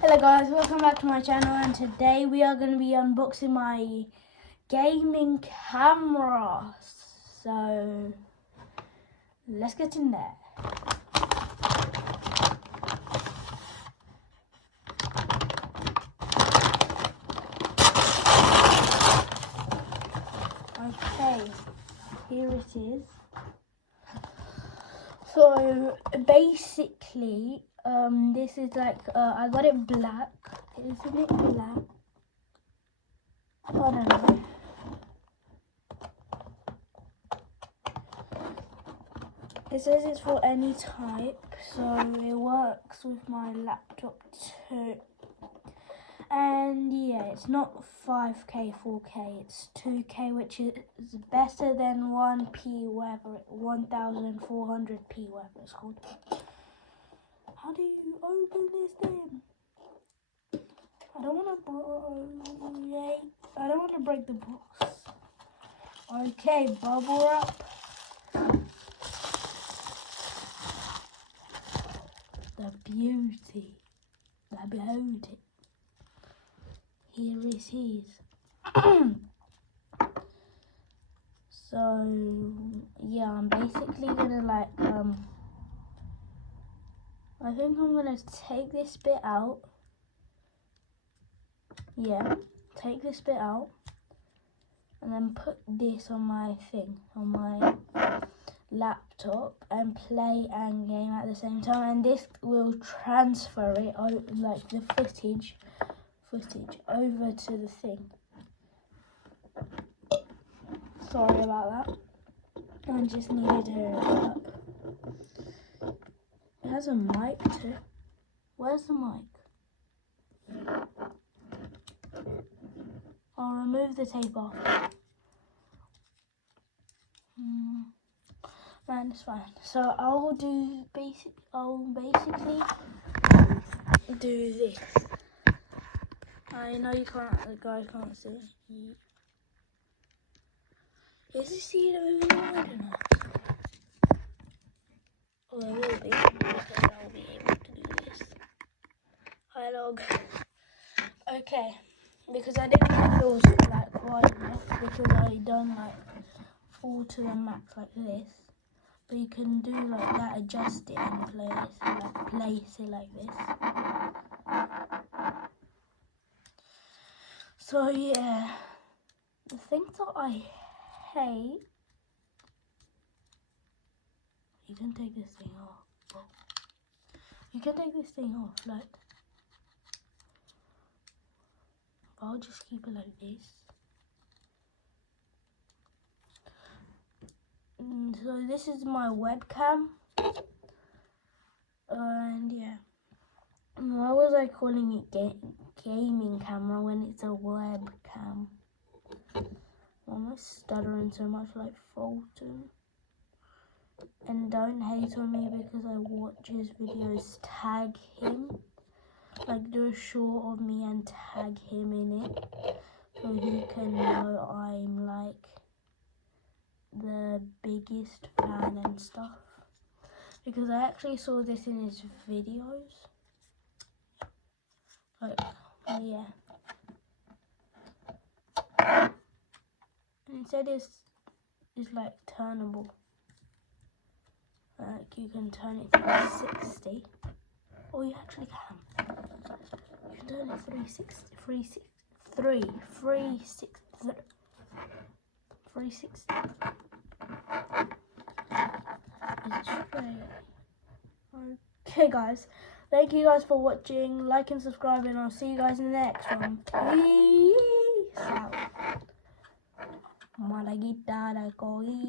Hello guys, welcome back to my channel, and today we are going to be unboxing my gaming camera. So let's get in there. Okay, here it is. So basically, this is like, I got it black. Isn't it black? I don't know. It says it's for any type, so it works with my laptop too. And yeah, it's not 5K, 4K, it's 2K, which is better than 1p, whatever, 1400p, whatever it's called. How do you open this thing? I don't want to break the box. Okay, bubble wrap. The beauty. Here it is. So yeah, I'm basically gonna I think I'm gonna take this bit out. Yeah, take this bit out and then put this on my thing, on my laptop, and play and game at the same time, and this will transfer it, like the footage over to the thing. Sorry about that. I just needed to hurry up. It has a mic too. Where's the mic? I'll remove the tape off. Man, it's fine. So I'll basically do this. I know you can't, the guy can't see. Is this even wide enough? Oh, there will be, because I'll be able to do this. Hi, log. Okay, because I didn't think it was like wide enough, because I done like full to the max like this. But you can do like that, adjust it and place it like this. So yeah, the things that I hate. You can take this thing off. You can take this thing off, like. I'll just keep it like this. So this is my webcam. And yeah. Why was I calling it gaming camera when it's a webcam? Why am I stuttering so much like Fulton? And don't hate on me because I watch his videos, tag him. Like, do a short of me and tag him in it, so he can know I'm like the biggest fan and stuff. Because I actually saw this in his videos. Like, yeah. And it said it's like turnable. Like, you can turn it 360. Oh, you actually can. You can turn it 360. 360. Okay guys, thank you guys for watching. Like and subscribe, and I'll see you guys in the next one. Peace out.